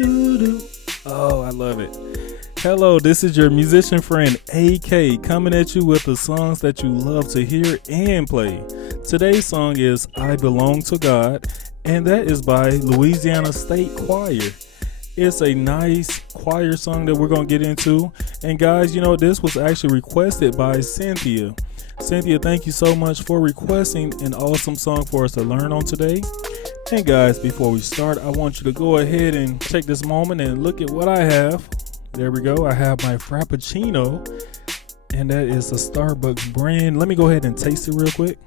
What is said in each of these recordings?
Doo-doo. Oh, I love it. Hello, this is your musician friend AK coming at you with the songs that you love to hear and play. Today's song is I Belong to God, and that is by Louisiana State Choir. It's a nice choir song that we're going to get into. And guys, you know, this was actually requested by Cynthia. Cynthia, thank you so much for requesting an awesome song for us to learn on today. And guys, before we start, I want you to go ahead and take this moment and look at what I have. There we go. I have my Frappuccino, and that is a Starbucks brand. Let me go ahead and taste it real quick.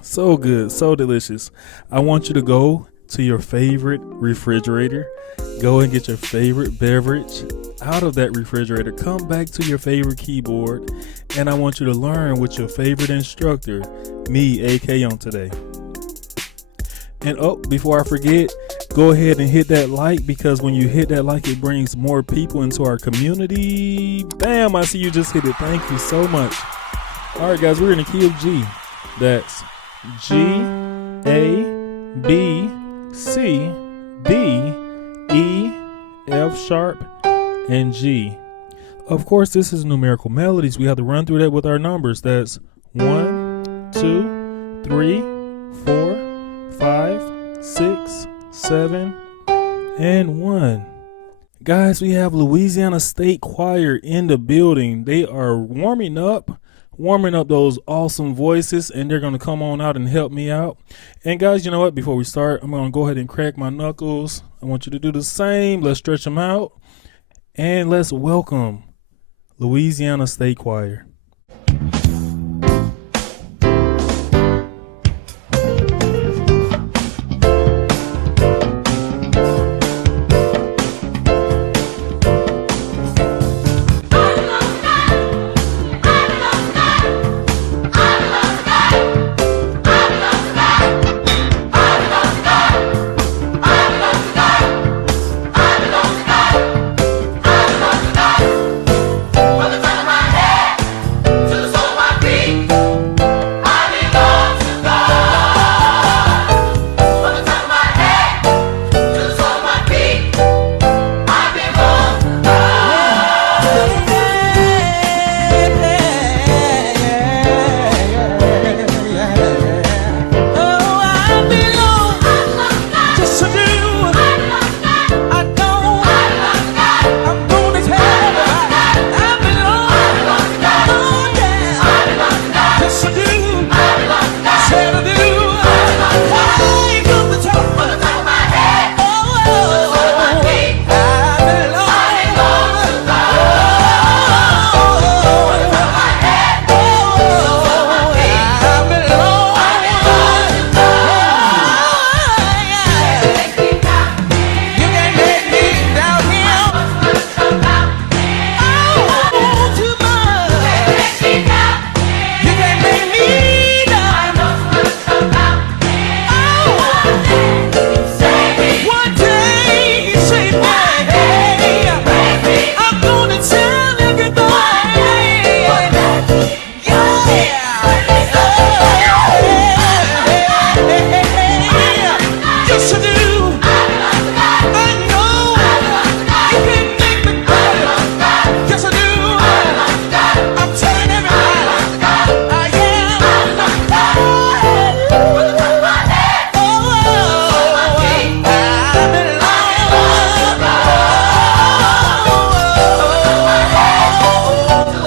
So good, so delicious. I want you to go to your favorite refrigerator. Go and get your favorite beverage out of that refrigerator. Come back to your favorite keyboard, and I want you to learn with your favorite instructor, me, AK, on today. And before I forget, go ahead and hit that like, because when you hit that like, it brings more people into our community. Bam, I see you just hit it. Thank you so much. All right, guys, we're in the key of G. That's G, A, B, C, D, E, F sharp, and G. Of course, this is numerical melodies. We have to run through that with our numbers. That's 1, 2, 3, 4, 5, 6, 7, and 1. Guys, we have Louisiana State Choir in the building. They are warming up those awesome voices, and they're going to come on out and help me out. And guys, you know what? Before we start, I'm going to go ahead and crack my knuckles. I want you to do the same. Let's stretch them out, and let's welcome Louisiana State Choir.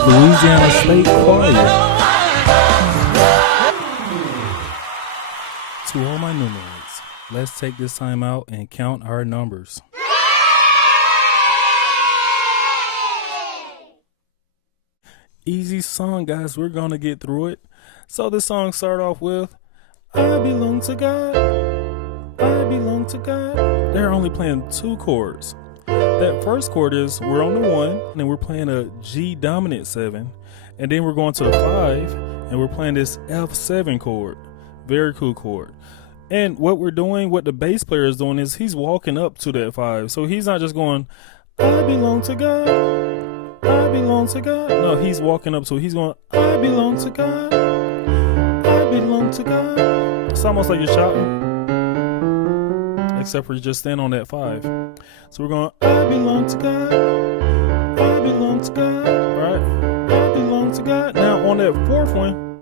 Louisiana State Choir. To all my numerates, let's take this time out and count our numbers. Easy song, guys. We're going to get through it. So this song started off with, I belong to God. I belong to God. They're only playing 2 chords. That first chord is we're on the 1, and then we're playing a G dominant 7, and then we're going to the 5, and we're playing this F7 chord. Very cool chord. And what the bass player is doing is he's walking up to that 5. So he's not just going, I belong to God, I belong to God. No, he's walking up to it. He's going, I belong to God, I belong to God. It's almost like you're shouting. except for just stand on that 5. So we're going, I belong to God, I belong to God, right? I belong to God. Now on that 4th one,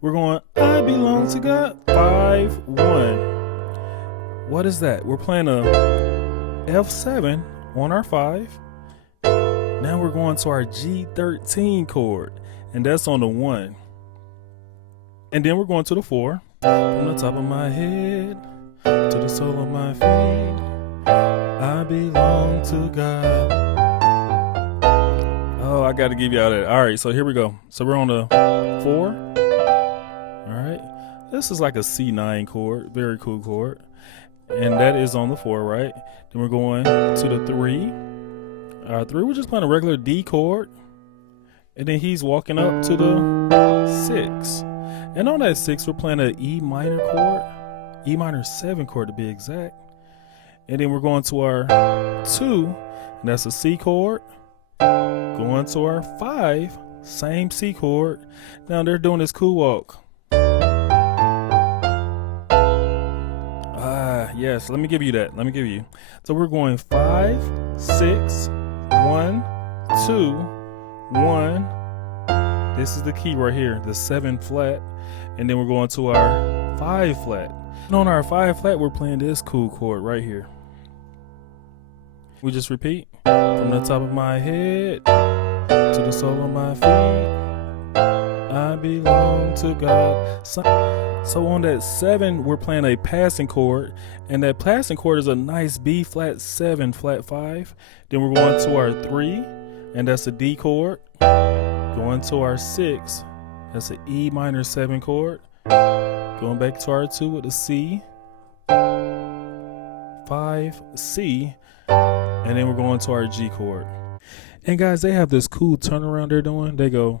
we're going, I belong to God, 5, 1. What is that? We're playing a F7 on our 5. Now we're going to our G13 chord, and that's on the 1. And then we're going to the 4. From the top of my head to the sole of my feet, I belong to God. Oh, I got to give you all that. All right, so here we go. So we're on the 4. All right. This is like a C9 chord, very cool chord. And that is on the 4, right? Then we're going to the 3. 3, we're just playing a regular D chord. And then he's walking up to the 6. And on that 6, we're playing an E minor chord, E minor 7 chord to be exact. And then we're going to our 2, and that's a C chord. Going to our 5, same C chord. Now they're doing this cool walk. Yes, let me give you that. Let me give you. So we're going 5, 6, 1, 2, 1. This is the key right here, the 7 flat. And then we're going to our 5 flat. And on our 5 flat, we're playing this cool chord right here. We just repeat. From the top of my head to the sole of my feet, I belong to God. So on that 7, we're playing a passing chord. And that passing chord is a nice B flat 7 flat 5. Then we're going to our 3, and that's a D chord. Going to our 6, that's an E minor 7 chord. Going back to our 2 with a C, 5, C, and then we're going to our G chord. And guys, they have this cool turnaround they're doing. They go,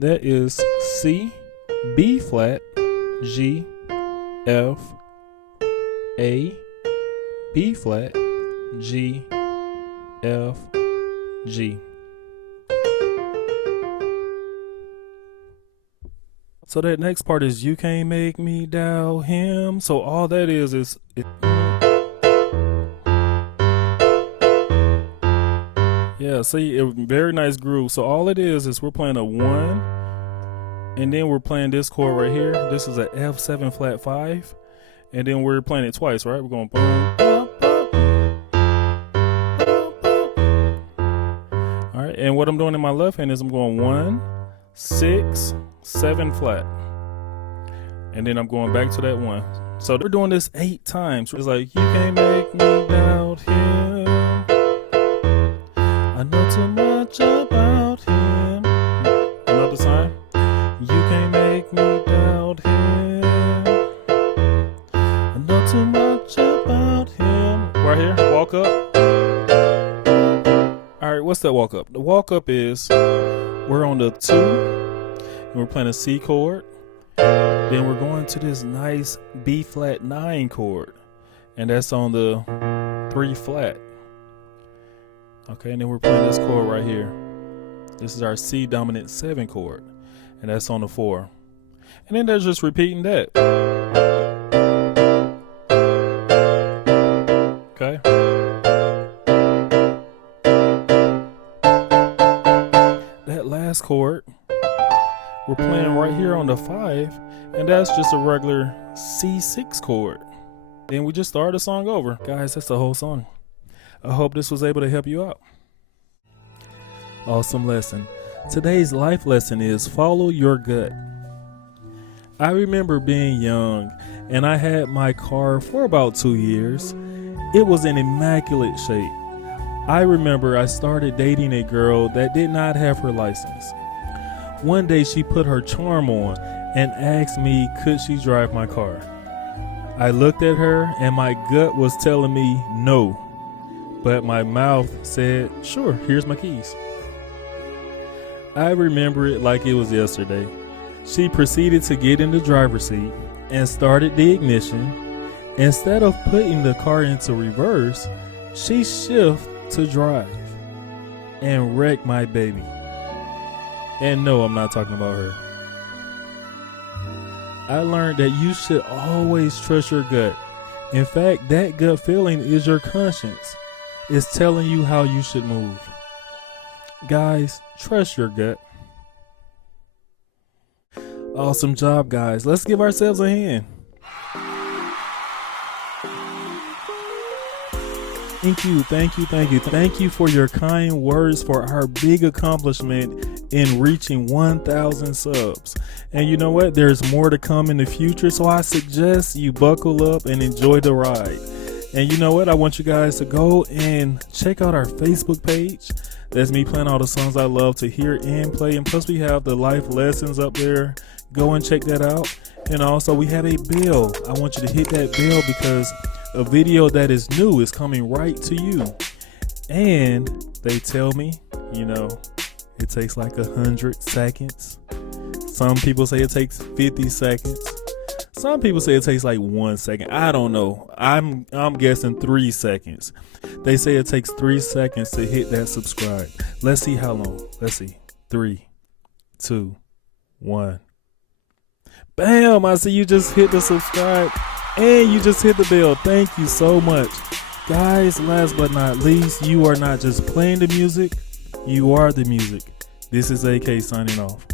that is C, B flat, G, F, A, B flat, G, F, G. So that next part is you can't make me doubt him. So all that is yeah, see, a very nice groove. So all it is we're playing a 1, and then we're playing this chord right here. This is a F7 flat 5, and then we're playing it twice, right? We're going boom, bop, bop, bop, bop. All right, and what I'm doing in my left hand is I'm going 1, 6, 7 flat, and then I'm going back to that 1. So they're doing this 8 times. It's like you can't make me doubt him. I know too much about him. Another time. You can't make me doubt him. I know too much about him. Right here, walk up. All right, what's that walk up? The walk up is we're on the 2, and we're playing a C chord. Then we're going to this nice B flat 9 chord, and that's on the 3 flat. Okay, and then we're playing this chord right here. This is our C dominant 7 chord, and that's on the 4. And then they're just repeating that. Okay. That last chord, we're playing right here on the 5, and that's just a regular C6 chord. Then we just start the song over. Guys, that's the whole song. I hope this was able to help you out. Awesome lesson. Today's life lesson is follow your gut. I remember being young, and I had my car for about 2 years. It was in immaculate shape. I remember I started dating a girl that did not have her license. One day she put her charm on and asked me could she drive my car. I looked at her and my gut was telling me no, but my mouth said, sure, here's my keys. I remember it like it was yesterday. She proceeded to get in the driver's seat and started the ignition. Instead of putting the car into reverse, she shifted to drive and wrecked my baby. And no, I'm not talking about her. I learned that you should always trust your gut. In fact, that gut feeling is your conscience. It's telling you how you should move. Guys, trust your gut. Awesome job, guys. Let's give ourselves a hand. Thank you, thank you, thank you. Thank you for your kind words for our big accomplishment in reaching 1,000 subs. And you know what? There's more to come in the future, so I suggest you buckle up and enjoy the ride. And you know what? I want you guys to go and check out our Facebook page. That's me playing all the songs I love to hear and play. And plus we have the life lessons up there. Go and check that out. And also we have a bell. I want you to hit that bell because a video that is new is coming right to you. And they tell me, you know, it takes like 100 seconds. Some people say it takes 50 seconds. Some people say it takes like 1 second. I don't know. I'm guessing 3 seconds. They say it takes 3 seconds to hit that subscribe. Let's see how long. Let's see. 3, 2, 1. Bam! I see you just hit the subscribe and you just hit the bell. Thank you so much. Guys, last but not least, you are not just playing the music, you are the music. This is AK signing off.